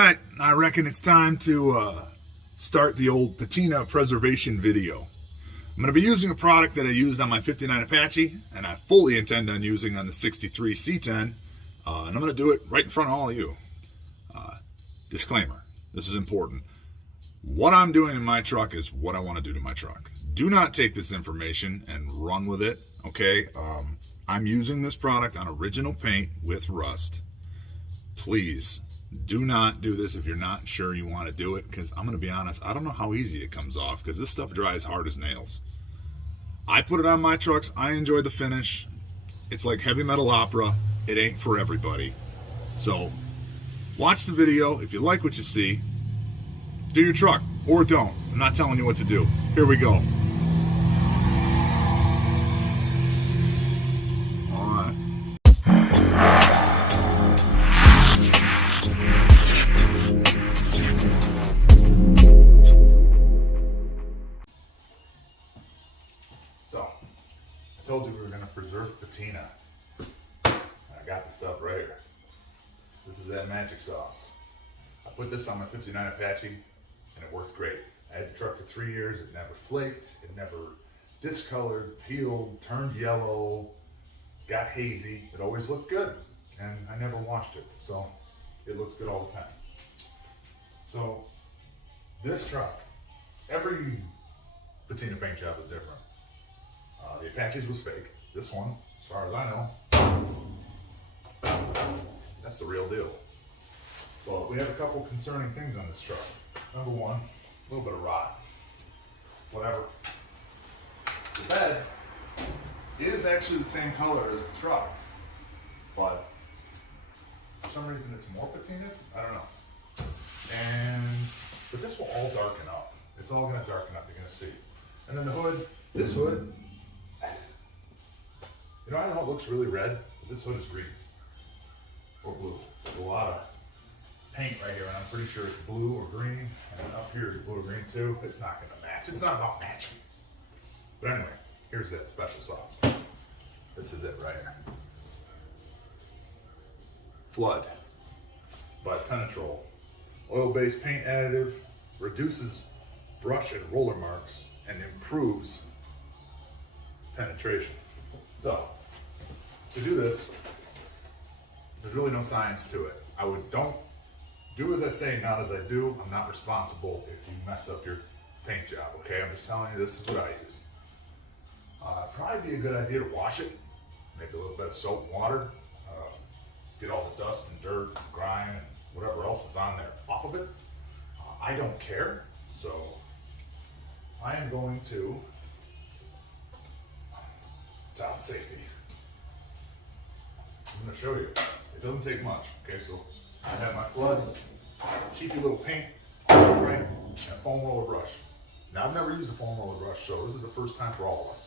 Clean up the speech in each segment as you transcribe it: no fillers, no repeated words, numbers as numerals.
right, I reckon it's time to start the old patina preservation video. I'm going to be using a product that I used on my 59 Apache, and I fully intend on using on the 63 C10, and I'm going to do it right in front of all of you. Disclaimer, this is important. What I'm doing in my truck is what I want to do to my truck. Do not take this information and run with it, okay? I'm using this product on original paint with rust. Please do not do this if you're not sure you want to do it, because I'm going to be honest, I don't know how easy it comes off because this stuff dries hard as nails. I put it on my trucks. I enjoy the finish. It's like heavy metal opera. It ain't for everybody. So watch the video. If you like what you see, do your truck or don't. I'm not telling you what to do. Here we go. So, I told you we were going to preserve patina. I got the stuff right here. This is that magic sauce. I put this on my 59 Apache and it worked great. I had the truck for 3 years. It never flaked. It never discolored, peeled, turned yellow, got hazy. It always looked good. And I never washed it. So, it looks good all the time. So, this truck, every patina paint job is different. The Apache's was fake. This one, as far as I know, that's the real deal. Well, we have a couple concerning things on this truck. Number one, a little bit of rot. Whatever. The bed is actually the same color as the truck, but for some reason it's more patina. I don't know. But this will all darken up. It's all going to darken up. You're going to see. And then the hood, this hood, you know, I know it looks really red, but this hood is green or blue. There's a lot of paint right here, and I'm pretty sure it's blue or green, and up here it's blue or green too. It's not going to match. It's not about matching. But anyway, here's that special sauce. This is it right here. Flood by Penetrol. Oil-based paint additive, reduces brush and roller marks, and improves penetration. So, to do this, there's really no science to it. Don't do as I say, not as I do. I'm not responsible if you mess up your paint job, okay? I'm just telling you this is what I use. Probably be a good idea to wash it, maybe a little bit of soap and water, get all the dust and dirt, and grime, and whatever else is on there off of it. I don't care, so I am going to, child safety. I'm going to show you. It doesn't take much. Okay, so I have my Flood, cheapy little paint tray, and a foam roller brush. Now I've never used a foam roller brush, so this is the first time for all of us.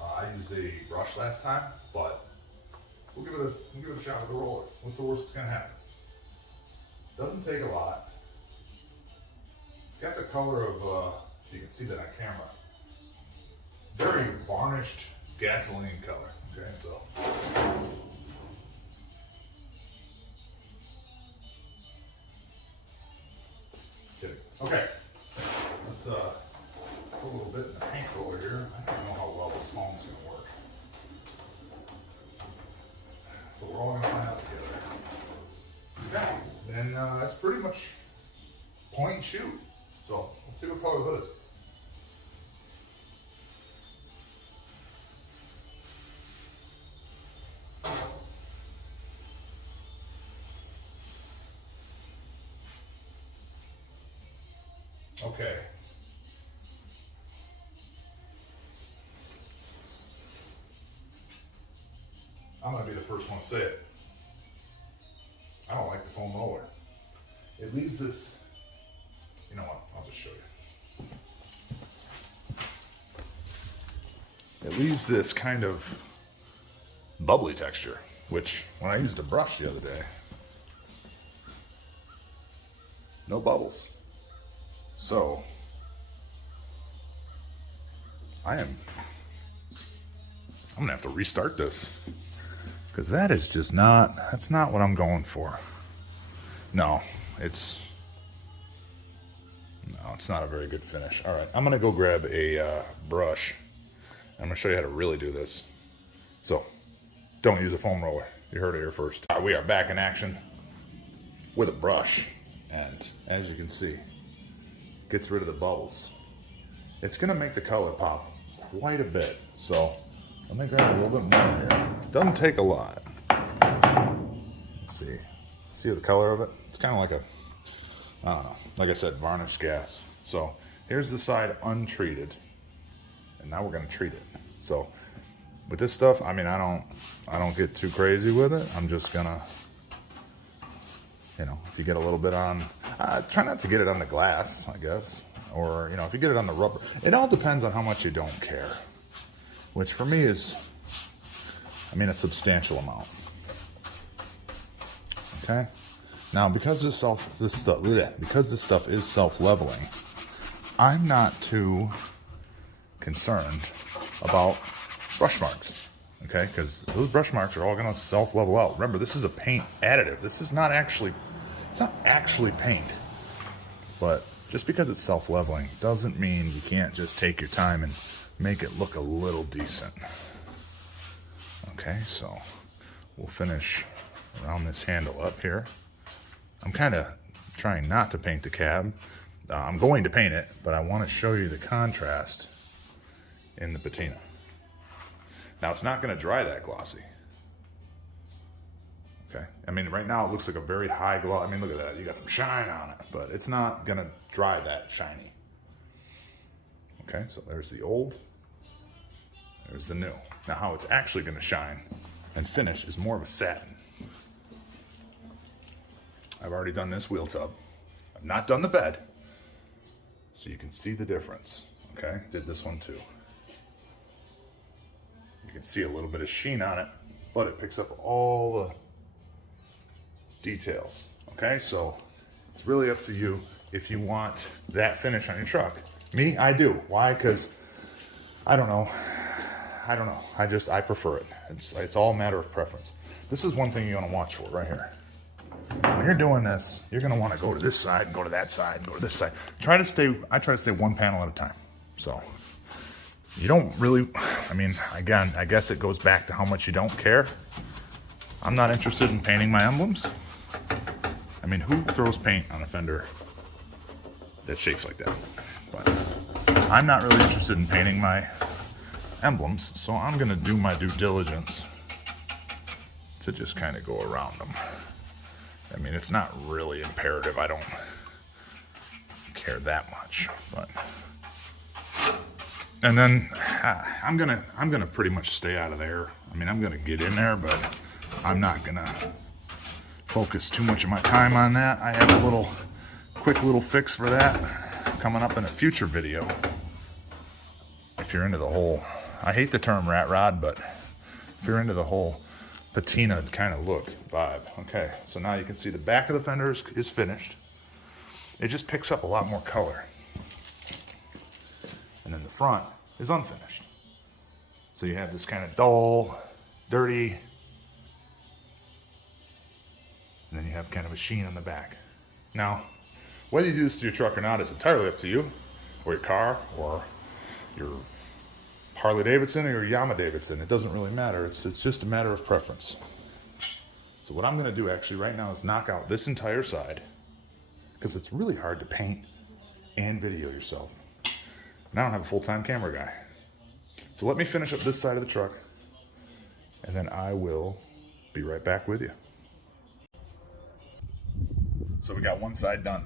I used a brush last time, but we'll give it a shot with a roller. What's the worst that's going to happen? Doesn't take a lot. It's got the color of, if you can see that on camera, very varnished gasoline color. Okay, so okay, let's put a little bit in the paint roller here. I don't know how well this foam's going to work, but we're all going to find out together. Okay, then that's pretty much point and shoot. So let's see what color that is. Okay. I'm going to be the first one to say it. I don't like the foam roller. It leaves this, you know what, I'll just show you. It leaves this kind of bubbly texture, which when I used a brush the other day, no bubbles. So, I'm gonna have to restart this. Because that is just not, that's not what I'm going for. No, it's not a very good finish. All right, I'm gonna go grab a brush. I'm gonna show you how to really do this. So, don't use a foam roller. You heard it here first. We are back in action with a brush, and as you can see, gets rid of the bubbles. It's gonna make the color pop quite a bit. So, let me grab a little bit more here. Doesn't take a lot. Let's see the color of it? It's kind of like I don't know, like I said, varnish gas. So here's the side untreated, and now we're gonna treat it. So with this stuff, I mean, I don't get too crazy with it. I'm just gonna, you know, if you get a little bit on, try not to get it on the glass, I guess, or you know, if you get it on the rubber. It all depends on how much you don't care, which for me is, I mean, a substantial amount. Okay. Now, because this stuff is self-leveling, I'm not too concerned about brush marks. Okay, because those brush marks are all going to self-level out. Remember, this is a paint additive. This is not actually, it's not actually paint. But just because it's self-leveling doesn't mean you can't just take your time and make it look a little decent. Okay, so we'll finish around this handle up here. I'm kind of trying not to paint the cab. I'm going to paint it, but I want to show you the contrast in the patina. Now, it's not going to dry that glossy. Okay, I mean, right now it looks like a very high gloss. I mean, look at that. You got some shine on it, but it's not going to dry that shiny. Okay, so there's the old, there's the new. Now, how it's actually going to shine and finish is more of a satin. I've already done this wheel tub. I've not done the bed, so you can see the difference. Okay, did this one too. You can see a little bit of sheen on it, but it picks up all the details. Okay, so it's really up to you if you want that finish on your truck. Me, I do. Why? Because I don't know. I prefer it. It's all a matter of preference. This is one thing you want to watch for right here. When you're doing this, you're going to want to go to this side, go to that side, go to this side. I try to stay one panel at a time. So you don't really, I mean, again, I guess it goes back to how much you don't care. I'm not interested in painting my emblems. I mean, who throws paint on a fender that shakes like that? But I'm not really interested in painting my emblems, so I'm going to do my due diligence to just kind of go around them. I mean, it's not really imperative. I don't care that much, but, and then I'm gonna pretty much stay out of there. I mean, I'm gonna get in there, but I'm not gonna focus too much of my time on that. I have a quick little fix for that coming up in a future video. If you're into the whole, I hate the term rat rod, but if you're into the whole patina kind of look vibe. Okay, so now you can see the back of the fender is finished. It just picks up a lot more color. And then the front is unfinished. So you have this kind of dull, dirty, and then you have kind of a sheen on the back. Now, whether you do this to your truck or not is entirely up to you, or your car, or your Harley Davidson or your Yamaha Davidson. It doesn't really matter. It's just a matter of preference. So what I'm going to do actually right now is knock out this entire side, because it's really hard to paint and video yourself. And I don't have a full-time camera guy. So let me finish up this side of the truck, and then I will be right back with you. So we got one side done.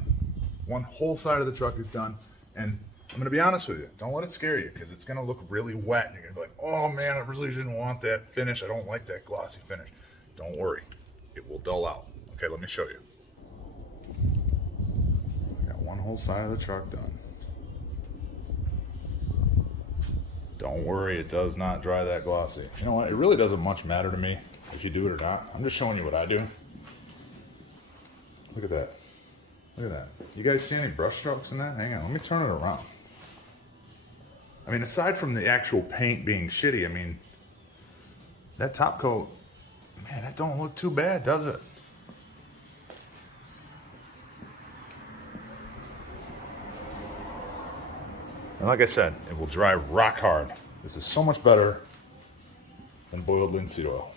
One whole side of the truck is done, and I'm going to be honest with you. Don't let it scare you, because it's going to look really wet. And you're going to be like, oh man, I really didn't want that finish. I don't like that glossy finish. Don't worry. It will dull out. Okay, let me show you. Got one whole side of the truck done. Don't worry, it does not dry that glossy. You know what? It really doesn't much matter to me if you do it or not. I'm just showing you what I do. Look at that. Look at that. You guys see any brush strokes in that? Hang on, let me turn it around. I mean, aside from the actual paint being shitty, I mean, that top coat, man, that don't look too bad, does it? And like I said, it will dry rock hard. This is so much better than boiled linseed oil.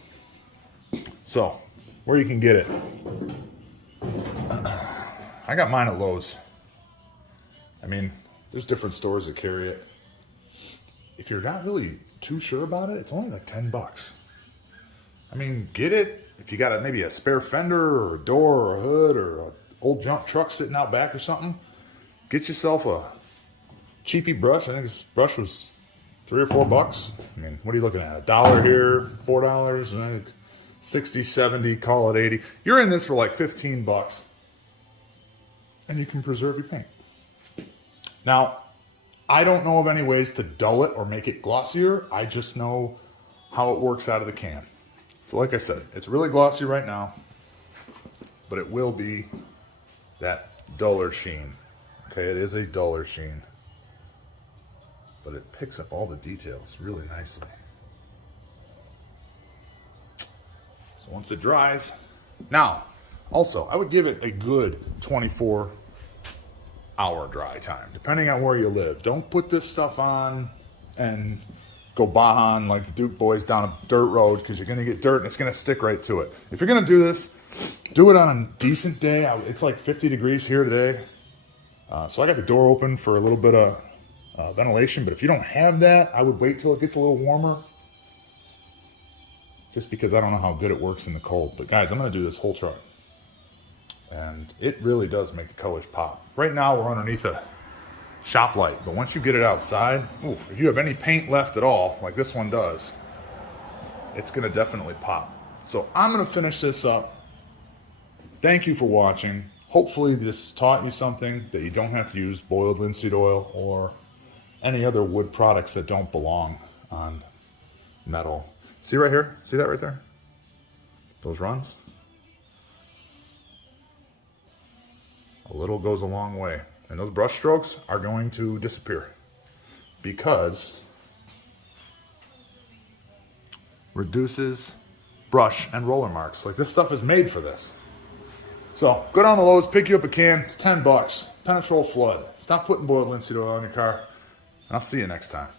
So, where you can get it. I got mine at Lowe's. I mean, there's different stores that carry it. If you're not really too sure about it, it's only like 10 bucks. I mean, get it. If you got maybe a spare fender or a door or a hood or an old junk truck sitting out back or something, get yourself a cheapy brush. I think this brush was $3 or $4. I mean, what are you looking at? $1 here, $4, and then 60, 70, call it 80. You're in this for like 15 bucks. And you can preserve your paint. Now, I don't know of any ways to dull it or make it glossier. I just know how it works out of the can. So like I said, it's really glossy right now, but it will be that duller sheen. Okay, it is a duller sheen, but it picks up all the details really nicely. So once it dries, now, also, I would give it a good 24-hour dry time, depending on where you live. Don't put this stuff on and go bahan like the Duke boys down a dirt road, because you're going to get dirt and it's going to stick right to it. If you're going to do this, do it on a decent day. It's like 50 degrees here today. So I got the door open for a little bit of ventilation, but if you don't have that, I would wait till it gets a little warmer, just because I don't know how good it works in the cold. But guys, I'm going to do this whole truck, and it really does make the colors pop. Right now we're underneath a shop light, but once you get it outside, oof, if you have any paint left at all, like this one does, it's going to definitely pop. So I'm going to finish this up. Thank you for watching. Hopefully this taught you something, that you don't have to use boiled linseed oil or any other wood products that don't belong on metal. See right here? See that right there? Those runs? A little goes a long way. And those brush strokes are going to disappear, because reduces brush and roller marks. Like, this stuff is made for this. So go down to Lowe's, pick you up a can. It's 10 bucks. Penetrol Flood. Stop putting boiled linseed oil on your car. And I'll see you next time.